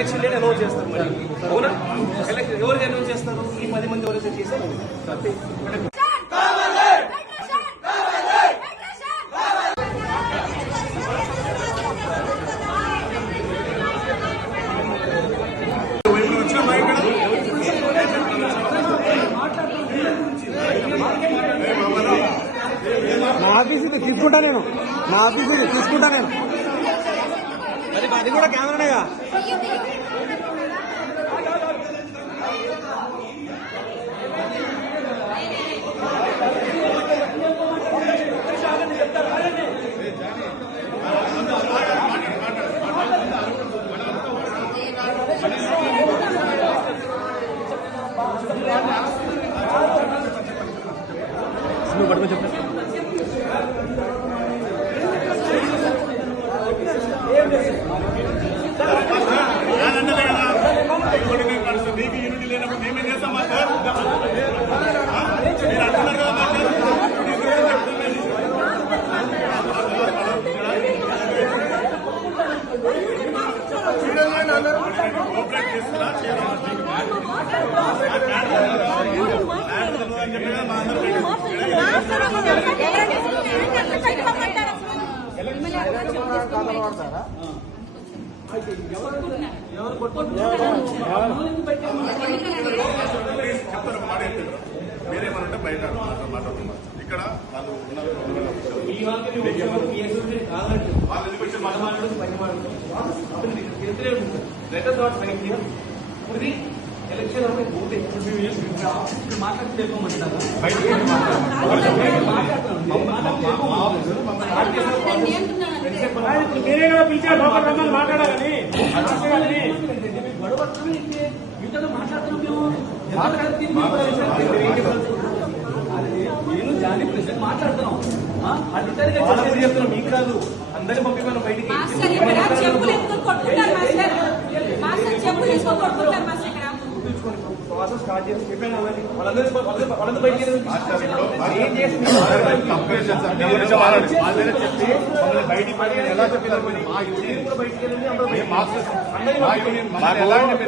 Election లేని announce చేస్తారు మరి అవునా? ఎలక్షన్ ఎవరికి అనౌన్స్ చేస్తారు? ఈ 10 మంది ఎవరైతే చేశారు అంతే. నా ఆఫీస్ ఇది తీసుకుంటా నేను, నా ఆఫీస్ ఇది తీసుకుంటా నేను. అది కూడా కెమెరానేగా. పట్టుకొని చెప్తా మీకు యూనిటీ లేనప్పుడు మేమేం చేస్తాం సార్? మీరు అంటున్నారు కదా కోఆపరేట్ చేస్తున్నా మీరేమనంటే బయట మాట్లాడుతున్నారు. ఇక్కడ వాళ్ళు ఉన్నారు, ఎలక్షన్ మాట్లాడి చెప్పమంటారా? మీరే కదా పిలిచారు మాట్లాడాలని. మీతో మాట్లాడుతున్నాం నేను జానీ ప్రెసిడెంట్ మాట్లాడుతున్నాం. అధికారిగా చెప్తున్నాం, మీకు కాదు అందరినీ పంపిపోయిన బయటికి. ప్రాసెస్ స్టార్ట్ చేసి చెప్పాను వాళ్ళందరూ బయటికి ఏం చేసి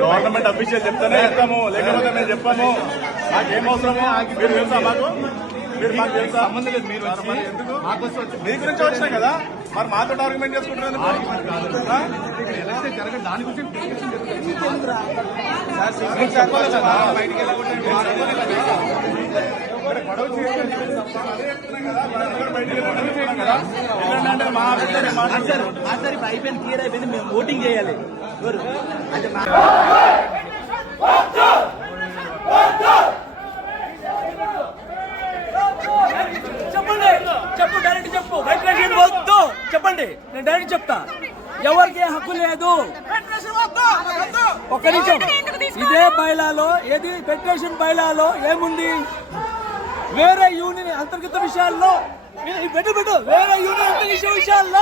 గవర్నమెంట్ అఫీషియల్ చెప్తానే చెప్తాము, లేకపోతే మేము చెప్పాము. మాకేం అవసరమో మీరు తెలుసా మాకు? మీరు మాకు తెలుసా? సంబంధం లేదు. మీరు వచ్చి మీ గురించి వచ్చినాయి కదా, మరి మాతో ఆర్గ్యుమెంట్ చేసుకుంటున్నారు. దాని గురించి చెప్పాలి కదా, బయటికి వెళ్ళకుండా గొడవ చేయాలి కదా. అయిపోయింది, క్లియర్ అయిపోయింది. మేము ఓటింగ్ చేయాలి. చెప్పు డైరెక్ట్ చెప్పు. వెంకటేశ్వర వద్దు చెప్పండి, నేను డైరెక్ట్ చెప్తా. ఎవరికి హక్కు లేదు. ఒక్క నిమిషం. ఇదే బైలాలో ఏది ఫెడరేషన్ బైలాలో ఏముంది? వేరే యూనియన్ అంతర్గత విషయాల్లో వేరే యూనియన్ అంతర్గత విషయాల్లో